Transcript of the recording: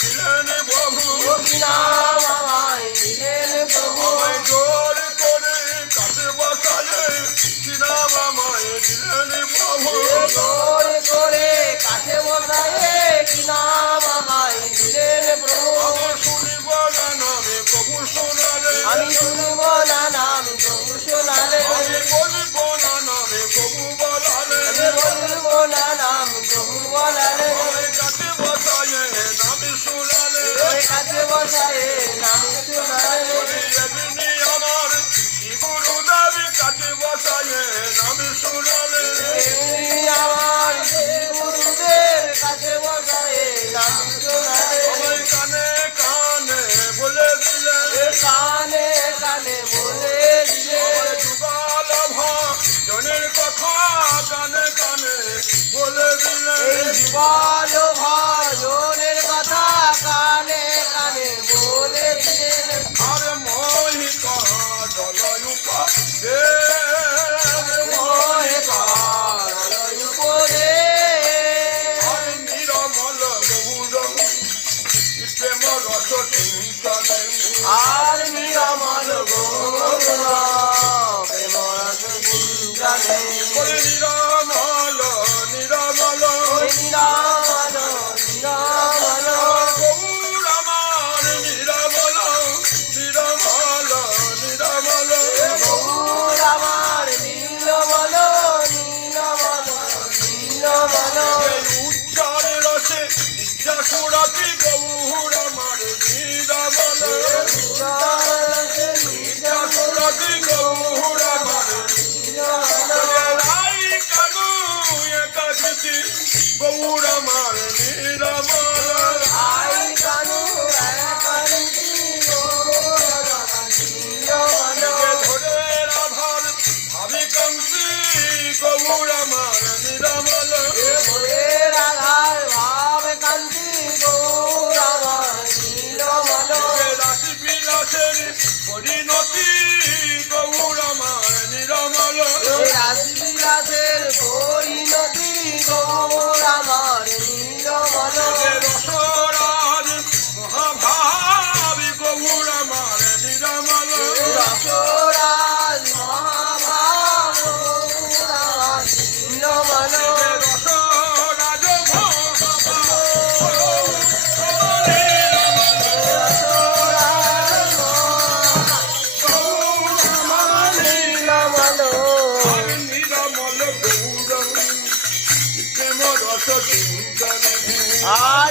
দিলেন প্রভু কি নাম আমায় দিলেন প্রভু আমায় জোর করে কাছে বসালে কি নাম আমায় দিলেন প্রভু জোর করে কাছে বসায়ে কি নাম আমায় দিলেন প্রভু আমি শুনিব না নামে প্রভু শোনালে আমি শুনব না নাম প্রভু শোনালে আমি বলিব না নামে প্রভু বলালে আমি বলব না নাম প্রভু বলালে আমায় কাছে বসায়ে নামে শোনালে ওই কাছে বসায়ে নাম শোনালে এমনি আমার কি গুরুদেব কাছে বসায়ে নামে শোনালে আমার গুরুদেব কাছে বসায়ে নাম শোনালে আমায় কানে কানে বলে দিলে কানে কানে বলে দিলে আমার যুগল ভজনের কথা কানে কানে বলে দিলে এই জীবন ভজনের কথা কানে কানে বলে দিলেন আর মহিকা জলয়ুপা দে মোহে কারণ উপরে আর নিরমল গৌর প্রেম রস চিন্তনে আর নিরমল গৌর প্রেম রস গুঞ্জনে নিরমল নিরমল ওই নিরমল নিরমল গৌর আমার নিরমল নিরমল নিরমল গৌর আমার নীলমল নীলমল নীলমল উচ্চারে রসে ইচ্ছা সুরাতি গৌর আমার নিরমল ইচ্ছা সুরাতি গৌর আমার রাই কানু একাদশী গৌর আমার নিরমল আই কানু একান্তি গৌর নীলমল ধরে রাধার ভাবি কান্তি গৌর আমার নিরমল ওরে রাধার ভাব কান্তি গৌর আমার নীলমল রাশি বিলাসের পরিণতি গৌর আমার নিরমল রাসবিলাসের পরিণতি গৌর আমার নীলমল রসরাজ মহাভাবী গৌর আমার নিরমল রসরাজ মহাভাব গৌর আমার নীলমল রসরাজ রসরাজ মহাভাব নীলমল নিরমল গৌর প্রেম রস চিন্তনে আর